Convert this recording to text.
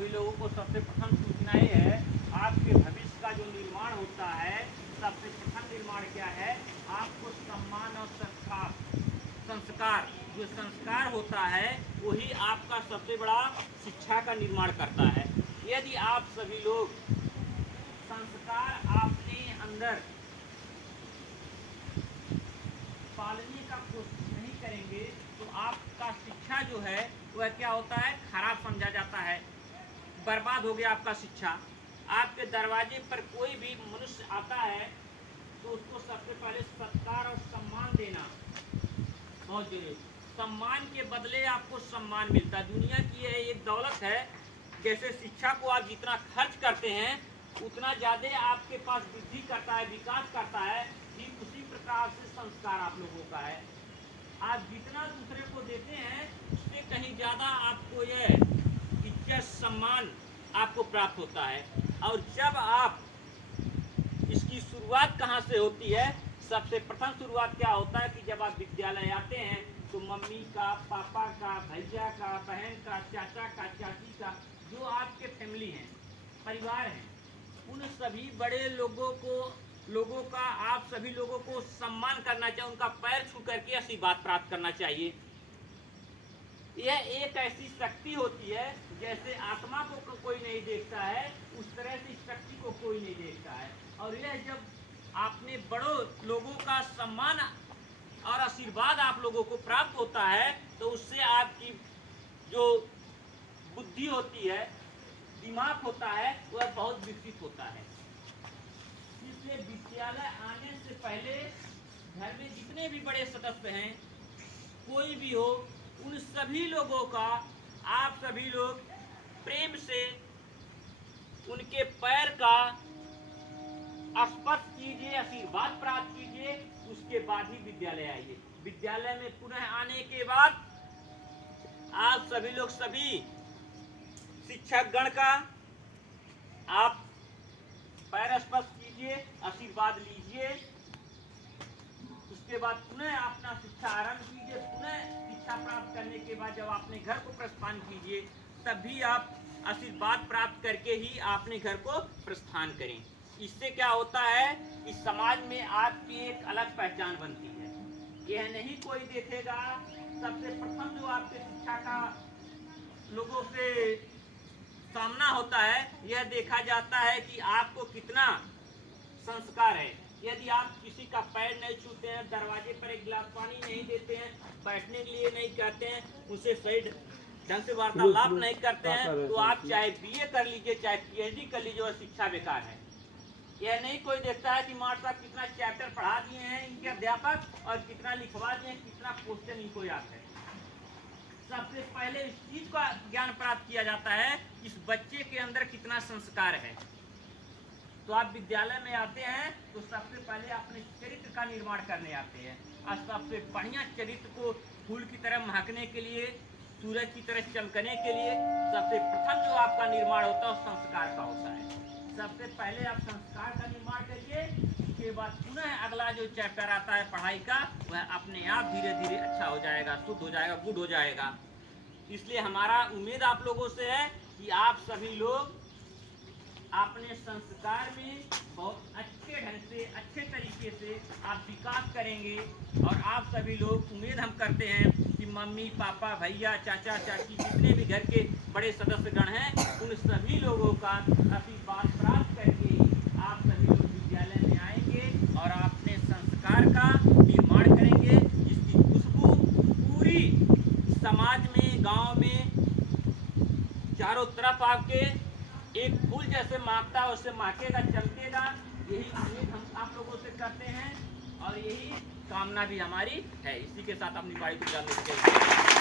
सभी लोगों को सबसे प्रथम सूचना ये है, आपके भविष्य का जो निर्माण होता है, सबसे प्रथम निर्माण क्या है, आपको सम्मान और संस्कार, जो संस्कार होता है वही आपका सबसे बड़ा शिक्षा का निर्माण करता है। यदि आप सभी लोग संस्कार अपने अंदर पालने का कोशिश नहीं करेंगे तो आपका शिक्षा जो है वह क्या होता है, खराब समझा जाता है, बर्बाद हो गया आपका शिक्षा। आपके दरवाजे पर कोई भी मनुष्य आता है तो उसको सबसे पहले सत्कार और सम्मान देना बहुत जरूरी। सम्मान के बदले आपको सम्मान मिलता है। दुनिया की यह एक दौलत है, जैसे शिक्षा को आप जितना खर्च करते हैं उतना ज़्यादा आपके पास वृद्धि करता है, विकास करता है। ठीक उसी प्रकार से संस्कार आप लोगों का है। आप जितना दूसरे को देते हैं उससे कहीं ज़्यादा आपको यह इज्जत सम्मान आपको प्राप्त होता है। और जब आप इसकी शुरुआत कहाँ से होती है, सबसे प्रथम शुरुआत क्या होता है कि जब आप विद्यालय आते हैं तो मम्मी का, पापा का, भैया का, बहन का, चाचा का, चाची का, जो आपके फैमिली हैं, परिवार हैं, उन सभी बड़े लोगों का आप सभी लोगों को सम्मान करना चाहिए, उनका पैर छू करके आशीर्वाद प्राप्त करना चाहिए। यह एक ऐसी शक्ति होती है, जैसे आत्मा को कोई नहीं देखता है उस तरह से शक्ति को कोई नहीं देखता है। और यह जब आपने बड़ों लोगों का सम्मान और आशीर्वाद आप लोगों को प्राप्त होता है तो उससे आपकी जो बुद्धि होती है, दिमाग होता है, वह बहुत विकसित होता है। इसलिए विद्यालय आने से पहले घर में जितने भी बड़े सदस्य हैं, कोई भी हो, उन सभी लोगों का आप सभी लोग प्रेम से उनके पैर का स्पर्श कीजिए, आशीर्वाद प्राप्त कीजिए, उसके बाद ही विद्यालय आइए। विद्यालय में पुनः आने के बाद आप सभी लोग सभी शिक्षक गण का आप पैर स्पर्श कीजिए, आशीर्वाद लीजिए। उसके बाद पुनः अपना शिक्षा आरंभ कीजिए। पुनः शिक्षा प्राप्त करने के बाद जब आपने घर को प्रस्थान कीजिए, तब भी आप आशीर्वाद प्राप्त करके ही आपने घर को प्रस्थान करें। इससे क्या होता है कि समाज में आपकी एक अलग पहचान बनती है। यह नहीं कोई देखेगा। सबसे प्रथम जो आपके शिक्षा का लोगों से सामना होता है, यह देखा जाता है कि आपको कितना संस्कार है। यदि आप किसी का पैर नहीं छूते हैं, दरवाजे पर एक गिलास पानी नहीं देते हैं, बैठने के लिए नहीं कहते हैं, उसे सही ढंग से वार्तालाप नहीं करते हैं, तो आप चाहे बीए कर लीजिए, चाहे पीएचडी कर लीजिए, और शिक्षा बेकार है। यह नहीं कोई देखता है कि मास्टर साहब कितना चैप्टर पढ़ा दिए हैं इनके अध्यापक, और कितना लिखवा दिए, कितना क्वेश्चन इनको याद है। सबसे पहले इस चीज का ज्ञान प्राप्त किया जाता है, इस बच्चे के अंदर कितना संस्कार है। तो आप विद्यालय में आते हैं तो सबसे पहले अपने चरित्र का निर्माण करने आते हैं, और सबसे बढ़िया चरित्र को फूल की तरह महकने के लिए, सूरज की तरह चमकने के लिए सबसे प्रथम जो आपका निर्माण होता है वो संस्कार का होता है। सबसे पहले आप संस्कार का निर्माण करिए, उसके बाद पुनः अगला जो चैप्टर आता है पढ़ाई का, वह अपने आप धीरे धीरे अच्छा हो जाएगा, शुद्ध हो जाएगा, गुड हो जाएगा। इसलिए हमारा उम्मीद आप लोगों से है कि आप सभी लोग अपने संस्कार में बहुत अच्छे ढंग से, अच्छे तरीके से आप विकास करेंगे। और आप सभी लोग, उम्मीद हम करते हैं कि मम्मी, पापा, भैया, चाचा, चाची, जितने भी घर के बड़े सदस्यगण हैं, उन सभी लोगों का आशीर्वाद प्राप्त करके आप सभी लोग विद्यालय में आएंगे और अपने संस्कार का निर्माण करेंगे, जिसकी खुशबू पूरी समाज में, गांव में, चारों तरफ आपके एक फूल जैसे महकता है, उससे महकेगा, चमकेगा। यही उम्मीद हम आप लोगों से करते हैं और यही कामना भी हमारी है। इसी के साथ अपनी बारी को जाने देते हैं।